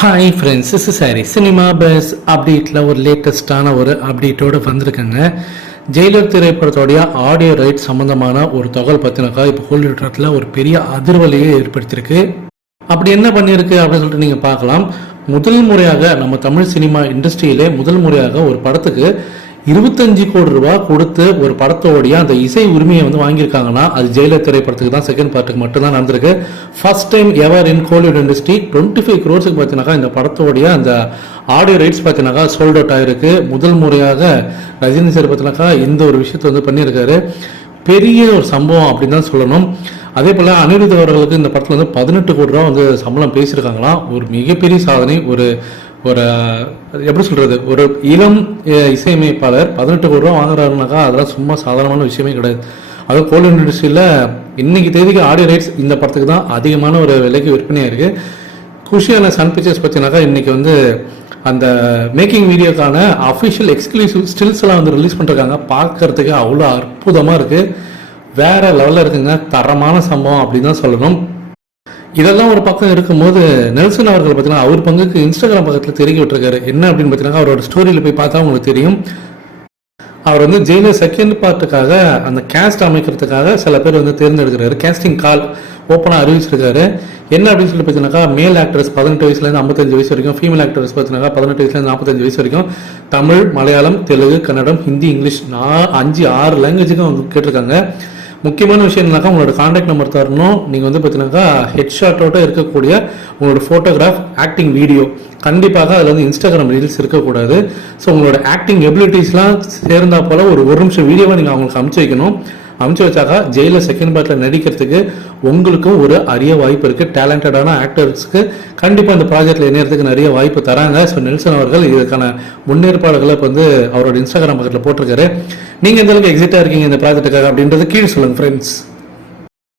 Hi friends, this is Harry. Cinema bus அப்டேட்டில் ஒரு லேட்டஸ்டான ஒரு அப்டேட்டோடு வந்திருக்கேங்க. ஜெயிலர் திரைப்படத்தோடைய ஆடியோ ரைட் சம்மந்தமான ஒரு தகவல் பற்றினாக்கா இப்போ ஹாலிவுட்டில் ஒரு பெரிய அதிர்வலையை ஏற்படுத்தியிருக்கு. அப்படி என்ன பண்ணியிருக்கு அப்படின்னு சொல்லிட்டு நீங்கள் பார்க்கலாம். முதல் முறையாக நம்ம தமிழ் சினிமா இண்டஸ்ட்ரியிலே முதல் முறையாக ஒரு படத்துக்கு 25 கோடி ரூபாய் கொடுத்து ஒரு படத்தோடைய அந்த இசை உரிமையை வாங்கியிருக்காங்கன்னா அது ஜெயிலர் திரைப்படத்துக்கு தான், செகண்ட் பார்ட்டுக்கு மட்டும்தான் நடந்திருக்கு. ஃபர்ஸ்ட் டைம் எவர் இன் கோலிவுட் இண்டஸ்ட்ரி 25 crores பார்த்தீங்கன்னாக்கா இந்த படத்தோடைய அந்த ஆடியோ ரைட்ஸ் பார்த்தீங்கன்னாக்கா சோல்ட் அவுட் ஆயிருக்கு. முதல் முறையாக ரஜினி சார் பார்த்தீங்கன்னாக்கா இந்த ஒரு விஷயத்தை பண்ணியிருக்காரு. பெரிய ஒரு சம்பவம் அப்படின்னு தான் சொல்லணும். அதே போல் அனிருத் அவர்களுக்கு இந்த படத்தில் 18 கோடி ரூபா சம்பளம் பேசியிருக்காங்களாம். ஒரு மிகப்பெரிய சாதனை. ஒரு ஒரு எப்படி சொல்கிறது, ஒரு இளம் இசையமைப்பாளர் 18 கோடி ரூபா வாங்குறாருனாக்கா அதெல்லாம் சும்மா சாதாரணமான விஷயமே கிடையாது. அதுவும் கோலிவுட் இண்டஸ்ட்ரியில் இன்னைக்கு தேதிக்கு ஆடியோ ரைட்ஸ் இந்த படத்துக்கு தான் அதிகமான ஒரு விலைக்கு விற்பனையாக இருக்குது. குஷியான சன் பிக்சர்ஸ் பற்றினாக்கா இன்றைக்கி அந்த மேக்கிங் வீடியோக்கான அஃபிஷியல் எக்ஸ்க்ளூசிவ் ஸ்டில்ஸ்லாம் ரிலீஸ் பண்ணிருக்காங்க. பார்க்கறதுக்கு அவ்வளோ அற்புதமாக இருக்குது. வேறு லெவலில் இருக்குங்க. தரமான சம்பவம் அப்படின்னு தான் சொல்லணும். இதெல்லாம் ஒரு பக்கம் இருக்கும்போது நெல்சன் அவர்கள் பார்த்தீங்கன்னா அவர் பங்குக்கு இன்ஸ்டாகிராம் பக்கத்தில் தெரிவிக்க விட்டுருக்காரு. என்ன அப்படின்னு பார்த்தீங்கன்னா அவரோட ஸ்டோரியில் போய் பார்த்தா உங்களுக்கு தெரியும். அவர் ஜெயிலர் செகண்ட் பார்ட்டுக்காக அந்த கேஸ்ட் அமைக்கிறதுக்காக சில பேர் தேர்ந்தெடுக்கிறாரு. கேஸ்டிங் கால் ஓப்பனாக அறிவிச்சிருக்காரு. என்ன அப்படின்னு சொல்லி பார்த்தீங்கன்னாக்கா மேல் ஆக்டர்ஸ் 18 வயசுலேருந்து 55 வயசு வரைக்கும், ஃபீமேல் ஆக்டர்ஸ் பார்த்தீங்கன்னா 18 வயசுலேருந்து 45 வயசு வரைக்கும் தமிழ், மலையாளம், தெலுங்கு, கன்னடம், ஹிந்தி, இங்கிலீஷ் 5-6 லாங்குவேஜுக்கும் கேட்டிருக்காங்க. முக்கியமான விஷயம் என்னன்னாக்கா உங்களோட கான்டாக்ட் நம்பர் தரணும். நீங்கள் பார்த்தீங்கன்னாக்கா ஹெட்ஷாட்டோட இருக்கக்கூடிய உங்களோட ஃபோட்டோகிராஃப், ஆக்டிங் வீடியோ கண்டிப்பாக அதில் இன்ஸ்டாகிராம் ரீல்ஸ் இருக்கக்கூடாது. ஸோ உங்களோட ஆக்டிங் எபிலிட்டிஸ்லாம் சேர்ந்தா போல் ஒரு நிமிஷம் வீடியோவை நீங்கள் அவங்களுக்கு அனுப்பிச்சு வைக்கணும். அனுப்பிச்சு வச்சாக்கா ஜெயிலர் செகண்ட் பார்ட்டில் நடிக்கிறதுக்கு உங்களுக்கும் ஒரு அரிய வாய்ப்பு இருக்குது. டேலண்டடான ஆக்டர்ஸ்க்கு கண்டிப்பாக இந்த ப்ராஜெக்டில் இணையறதுக்கு நிறைய வாய்ப்பு தராங்க. ஸோ நெல்சன் அவர்கள் இதுக்கான முன்னேற்பாடுகளை இப்போ அவரோட இன்ஸ்டாகிராம் பக்கத்தில் போட்டிருக்காரு. நீங்கள் எந்த அளவுக்கு எக்ஸைட்டாக இருக்கீங்க இந்த ப்ராஜெக்ட்டுக்காக அப்படின்றது கீழே சொல்லுங்கள் ஃப்ரெண்ட்ஸ்.